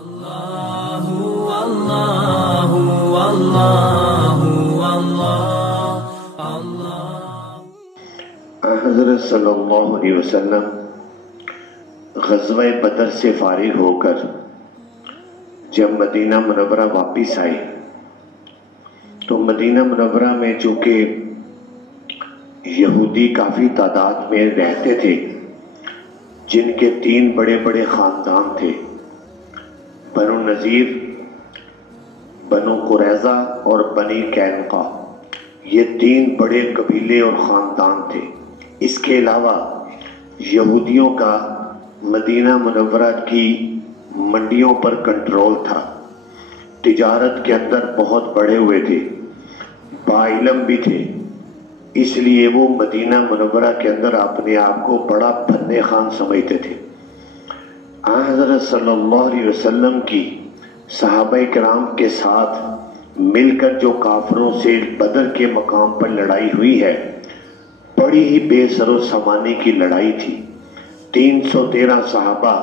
حضرت صلی اللہ علیہ وسلم غزوہ بدر سے فارغ ہو کر جب مدینہ منورہ واپس آئے تو مدینہ منورہ میں چونکہ یہودی کافی تعداد میں رہتے تھے، جن کے 3 بڑے بڑے خاندان تھے، بنو نذیر، بنو قریظہ اور بنی قینقاع۔ یہ 3 بڑے قبیلے اور خاندان تھے۔ اس کے علاوہ یہودیوں کا مدینہ منورہ کی منڈیوں پر کنٹرول تھا، تجارت کے اندر بہت بڑے ہوئے تھے، با علم بھی تھے، اس لیے وہ مدینہ منورہ کے اندر اپنے آپ کو بڑا بندے خان سمجھتے تھے۔ حضرت صلی اللہ علیہ وسلم کی صحابہ کرام کے ساتھ مل کر جو کافروں سے بدر کے مقام پر لڑائی ہوئی ہے، بڑی ہی بے سر و سامانی کی لڑائی تھی۔ 313 صحابہ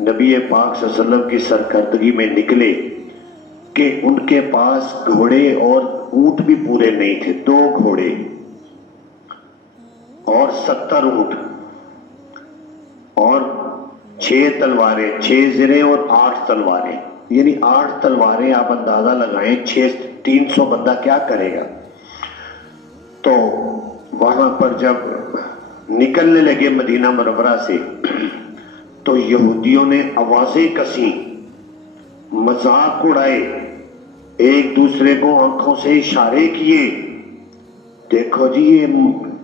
نبی پاک صلی اللہ علیہ وسلم کی سرکردگی میں نکلے کہ ان کے پاس گھوڑے اور اونٹ بھی پورے نہیں تھے، 2 گھوڑے اور 70 اونٹ اور 6 تلواریں، 6 زریں اور 8 تلواریں، یعنی 8 تلواریں آپ اندازہ لگائیں 300 بندہ کیا کرے گا۔ تو وہاں پر جب نکلنے لگے مدینہ منورہ سے تو یہودیوں نے آوازیں کسیں، مذاق اڑائے، ایک دوسرے کو آنکھوں سے اشارے کیے، دیکھو جی یہ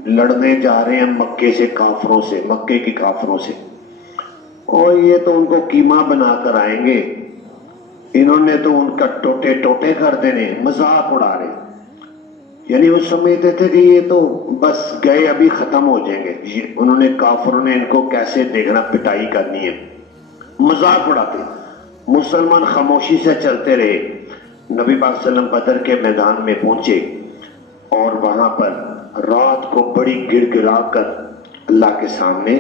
لڑنے جا رہے ہیں مکے سے کافروں سے، مکے کی کافروں سے، اور یہ تو ان کو قیمہ بنا کر آئیں گے، انہوں نے تو ان کا ٹوٹے ٹوٹے کر دینے، مذاق اڑا رہے، یعنی وہ سمجھتے تھے کہ یہ تو بس گئے، ابھی ختم ہو جائیں گے۔ انہوں نے کافروں نے ان کو کیسے دیکھنا، پٹائی کرنی ہے، مذاق اڑاتے۔ مسلمان خاموشی سے چلتے رہے۔ نبی پاک صلی اللہ علیہ وسلم بدر کے میدان میں پہنچے اور وہاں پر رات کو بڑی گڑ گڑا کر اللہ کے سامنے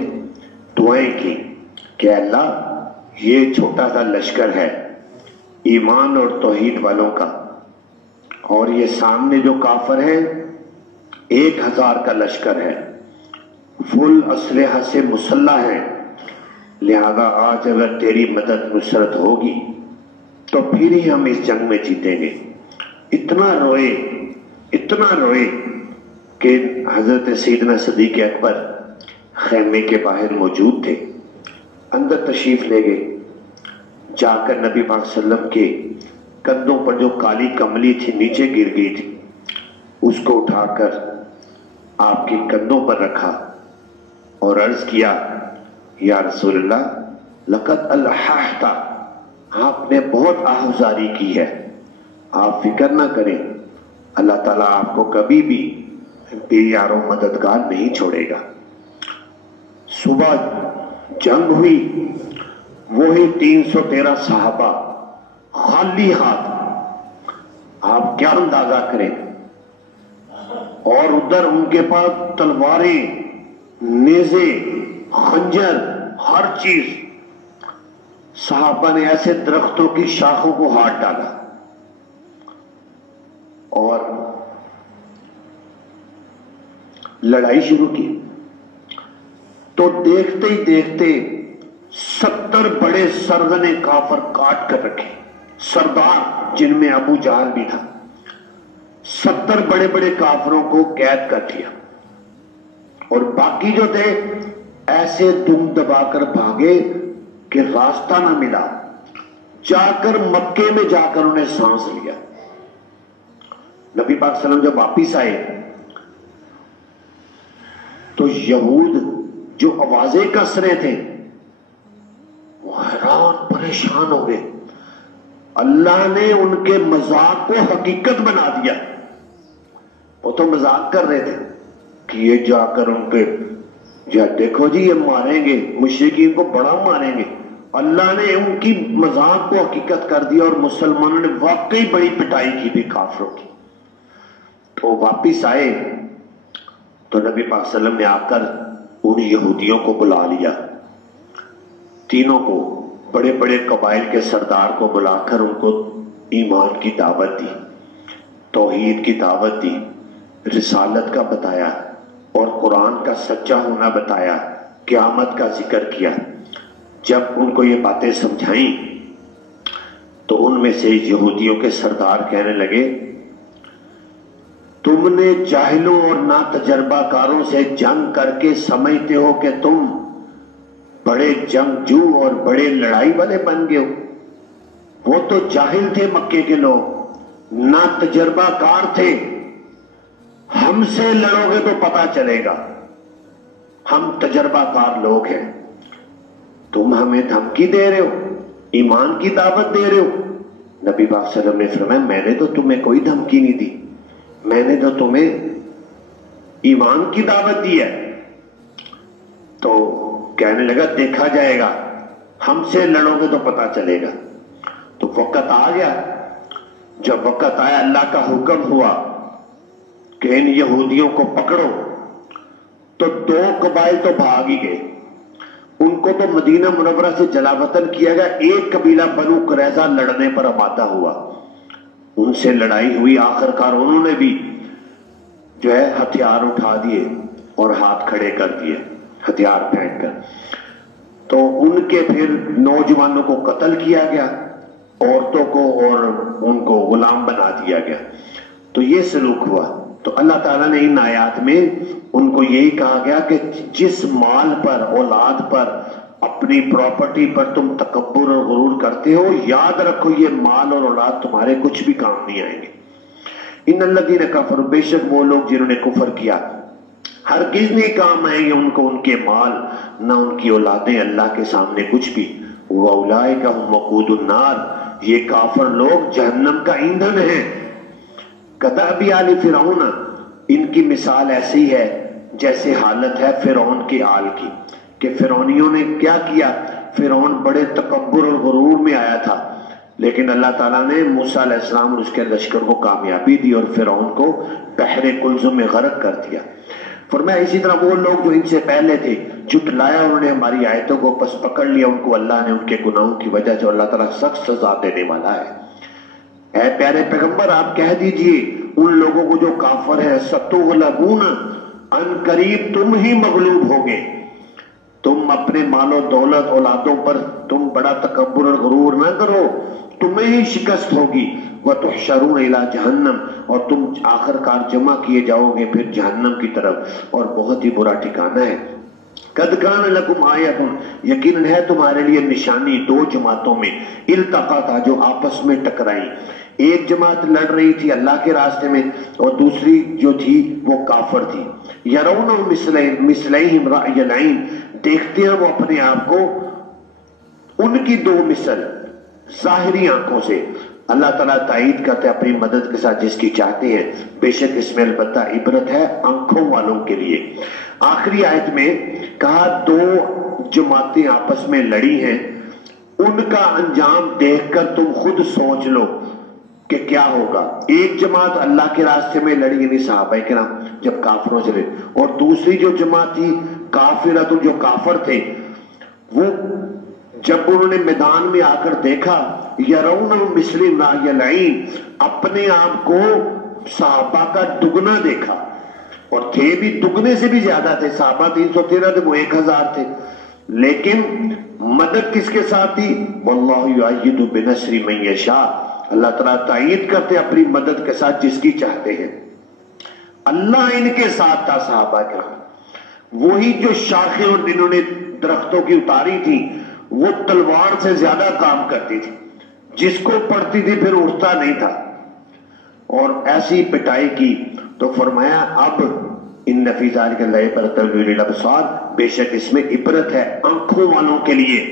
دعائیں کی کہ اللہ یہ چھوٹا سا لشکر ہے ایمان اور توحید والوں کا، اور یہ سامنے جو کافر ہیں 1000 کا لشکر ہے، فل اسلحہ سے مسلح ہے، لہذا آج اگر تیری مدد نصرت ہوگی تو پھر ہی ہم اس جنگ میں جیتیں گے۔ اتنا روئے کہ حضرت سیدنا صدیق اکبر خیمے کے باہر موجود تھے، اندر تشریف لے گئے، جا کر نبی پاک صلی اللہ علیہ وسلم کے کندھوں پر جو کالی کملی تھی نیچے گر گئی تھی، اس کو اٹھا کر آپ کے کندھوں پر رکھا اور عرض کیا یا رسول اللہ لقد الححت، آپ نے بہت آہوزاری کی ہے، آپ فکر نہ کریں، اللہ تعالیٰ آپ کو کبھی بھی بے یار و مددگار نہیں چھوڑے گا۔ صبح جنگ ہوئی، وہی 313 صحابہ خالی ہاتھ، آپ کیا اندازہ کریں، اور ادھر ان کے پاس تلواریں، نیزے، خنجر، ہر چیز۔ صحابہ نے ایسے درختوں کی شاخوں کو ہاتھ ڈالا اور لڑائی شروع کی، تو دیکھتے ہی دیکھتے 70 بڑے سرغنے کافر کاٹ کر رکھے، سردار جن میں ابو جہل بھی تھا، 70 بڑے بڑے کافروں کو قید کر دیا، اور باقی جو تھے ایسے دم دبا کر بھاگے کہ راستہ نہ ملا، جا کر مکے میں جا کر انہیں سانس لیا۔ نبی پاک صلی اللہ علیہ وسلم جب واپس آئے تو یہود جو آوازیں کس رہے تھے وہ حیران پریشان ہو گئے، اللہ نے ان کے مذاق کو حقیقت بنا دیا۔ وہ تو مذاق کر رہے تھے کہ یہ جا کر ان پہ دیکھو جی یہ ماریں گے، مشرکین کو بڑا ماریں گے، اللہ نے ان کی مذاق کو حقیقت کر دیا، اور مسلمانوں نے واقعی بڑی پٹائی کی بھی کافروں کی۔ تو واپس آئے تو نبی پاک صلی اللہ علیہ وسلم نے آ کر ان یہودیوں کو بلا لیا، تینوں کو، بڑے بڑے قبائل کے سردار کو بلا کر ان کو ایمان کی دعوت دی، توحید کی دعوت دی، رسالت کا بتایا اور قرآن کا سچا ہونا بتایا، قیامت کا ذکر کیا۔ جب ان کو یہ باتیں سمجھائیں تو ان میں سے یہودیوں کے سردار کہنے لگے تم نے جاہلوں اور نا تجربہ کاروں سے جنگ کر کے سمجھتے ہو کہ تم بڑے جنگجو اور بڑے لڑائی والے بن گئے ہو۔ وہ تو جاہل تھے مکے کے لوگ، نا تجربہ کار تھے، ہم سے لڑو گے تو پتا چلے گا، ہم تجربہ کار لوگ ہیں، تم ہمیں دھمکی دے رہے ہو، ایمان کی دعوت دے رہے ہو۔ نبی پاک صلی اللہ علیہ وسلم نے فرمایا میں نے تو تمہیں کوئی دھمکی نہیں دی، میں نے تو تمہیں ایمان کی دعوت دی ہے۔ تو کہنے لگا دیکھا جائے گا، ہم سے لڑو گے تو پتا چلے گا۔ تو وقت آ گیا، جب وقت آیا اللہ کا حکم ہوا کہ ان یہودیوں کو پکڑو، تو دو قبائل تو بھاگ ہی گئے، ان کو تو مدینہ منورہ سے جلا وطن کیا گیا۔ ایک قبیلہ بنو قریظہ لڑنے پر آمادہ ہوا، ان سے لڑائی ہوئی، آخر کار انہوں نے بھی جو ہے ہتھیار اٹھا دیے اور ہاتھ کھڑے کر دیے ہتھیار پھینک کر۔ تو ان کے پھر نوجوانوں کو قتل کیا گیا، عورتوں کو اور ان کو غلام بنا دیا گیا۔ تو یہ سلوک ہوا۔ تو اللہ تعالیٰ نے ان آیات میں ان کو یہی کہا گیا کہ جس مال پر، اولاد پر، اپنی پراپرٹی پر تم تکبر اور غرور کرتے ہو، یاد رکھو یہ مال اور اولاد تمہارے کچھ بھی کام نہیں آئیں گے۔ ان الذین کفروا، بے شک وہ لوگ جنہوں نے کفر کیا، ہرگز نہیں کام آئیں گے ان کو ان کے مال نہ ان کی اولادیں اللہ کے سامنے کچھ بھی۔ وَأُولَٰئِكَ هُمْ وَقُودُ النَّارِ، یہ کافر لوگ جہنم کا ایندھن ہیں۔ کدأبِ آلِ فرعون، ان کی مثال ایسی ہے جیسے حالت ہے فرعون کے آل کی، کہ فرعونیوں نے کیا کیا، فرعون بڑے تکبر اور غرور میں آیا تھا، لیکن اللہ تعالیٰ نے موسیٰ علیہ السلام اور اس کے لشکر کو کامیابی دی اور فرعون کو بحر کلثم میں غرق کر دیا۔ فرمایا اسی طرح وہ لوگ جو ان سے پہلے تھے، جھٹلایا انہوں نے ہماری آیتوں کو، پس پکڑ لیا ان کو اللہ نے ان کے گناہوں کی وجہ سے، اللہ تعالیٰ سخت سزا دینے والا ہے۔ اے پیارے پیغمبر آپ کہہ دیجئے ان لوگوں کو جو کافر ہیں، ستغلبون، ان قریب تم ہی مغلوب ہوگے، تم اپنے مال و دولت اولادوں پر تم بڑا تکبر اور غرور نہ کرو، تمہیں ہی شکست ہوگی۔ وَتُحْشَرُونَ إِلَىٰ جَهَنَّمَ، اور تم آخر کار جمع کیے جاؤ گے پھر جہنم کی طرف، اور بہت ہی برا ٹھکانہ ہے۔ قَدْ كَانَ لَكُمْ آیَةٌ، یقیناً ہے تمہارے لیے نشانی دو جماعتوں میں، التقطا، جو آپس میں ٹکرائیں۔ ایک جماعت لڑ رہی تھی اللہ کے راستے میں اور دوسری جو تھی وہ کافر تھی۔ يَرَوْنَهُمْ مِثْلَيْهِمْ رَأْيَ الْعَيْنِ، دیکھتے ہیں وہ اپنے آپ کو ان کی دو مثل ظاہری آنکھوں سے۔ اللہ تعالیٰ تائید کرتے اپنی مدد کے ساتھ جس کی چاہتے ہیں، بے شک اس میں البتہ عبرت ہے آنکھوں والوں کے لیے۔ آخری آیت میں کہا دو جماعتیں آپس میں لڑی ہیں، ان کا انجام دیکھ کر تم خود سوچ لو کہ کیا ہوگا۔ ایک جماعت اللہ کے راستے میں لڑی، یعنی صحابہ کرام جب کافروں سے لڑی، اور دوسری جو جماعت تھی کافرۃ، جو کافر تھے، وہ جب انہوں نے میدان میں آ کر دیکھا، یرون مثل رأی العین، اپنے آپ کو صحابہ کا دگنا دیکھا، اور تھے بھی دگنے سے بھی زیادہ تھے، صحابہ 313 تھے، وہ 1000 تھے، لیکن مدد کس کے ساتھ تھی؟ واللہ یؤید بنصر من یشاء، اللہ تعالیٰ تائید کرتے اپنی مدد کے ساتھ جس کی چاہتے ہیں۔ اللہ ان کے ساتھ تھا صحابہ کرام، وہی جو شاخیں اور انہوں نے درختوں کی اتاری تھی وہ تلوار سے زیادہ کام کرتی تھی، جس کو پڑتی تھی پھر اٹھتا نہیں تھا، اور ایسی پٹائی کی۔ تو فرمایا اب ان فی ذلک لعبرۃ لأولی الابصار، بے شک اس میں عبرت ہے آنکھوں والوں کے لیے،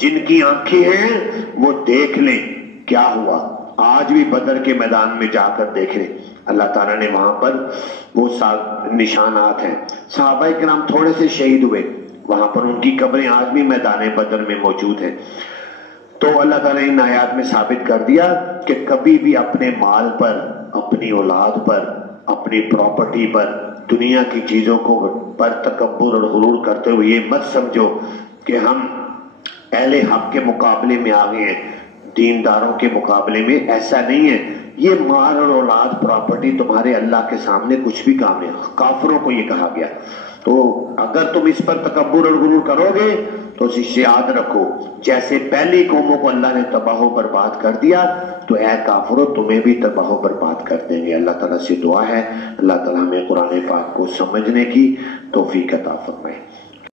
جن کی آنکھیں ہیں وہ دیکھ لیں کیا ہوا۔ آج بھی بدر کے میدان میں جا کر دیکھ لیں، اللہ تعالیٰ نے وہاں پر وہ نشانات ہیں، صحابہ کرام تھوڑے سے شہید ہوئے، وہاں پر ان کی قبریں آج بھی میدان بدر میں موجود ہیں۔ تو اللہ تعالیٰ نے ان آیات میں ثابت کر دیا کہ کبھی بھی اپنے مال پر، اپنی اولاد پر، اپنی پراپرٹی پر، دنیا کی چیزوں کو پر تکبر اور غرور کرتے ہوئے یہ مت سمجھو کہ ہم اہل حق کے مقابلے میں آگے ہیں، دینداروں کے مقابلے میں ایسا نہیں ہے۔ یہ مال اور اولاد پراپرٹی تمہارے اللہ کے سامنے کچھ بھی کام نہیں۔ کافروں کو یہ کہا گیا۔ تو اگر تم اس پر تکبر اور غرور کرو گے تو اسے یاد رکھو، جیسے پہلی قوموں کو اللہ نے تباہ و برباد کر دیا تو اے کافروں تمہیں بھی تباہ و برباد کر دیں گے۔ اللہ تعالیٰ سے دعا ہے اللہ تعالیٰ ہمیں قرآن پاک کو سمجھنے کی توفیق عطا فرمائے۔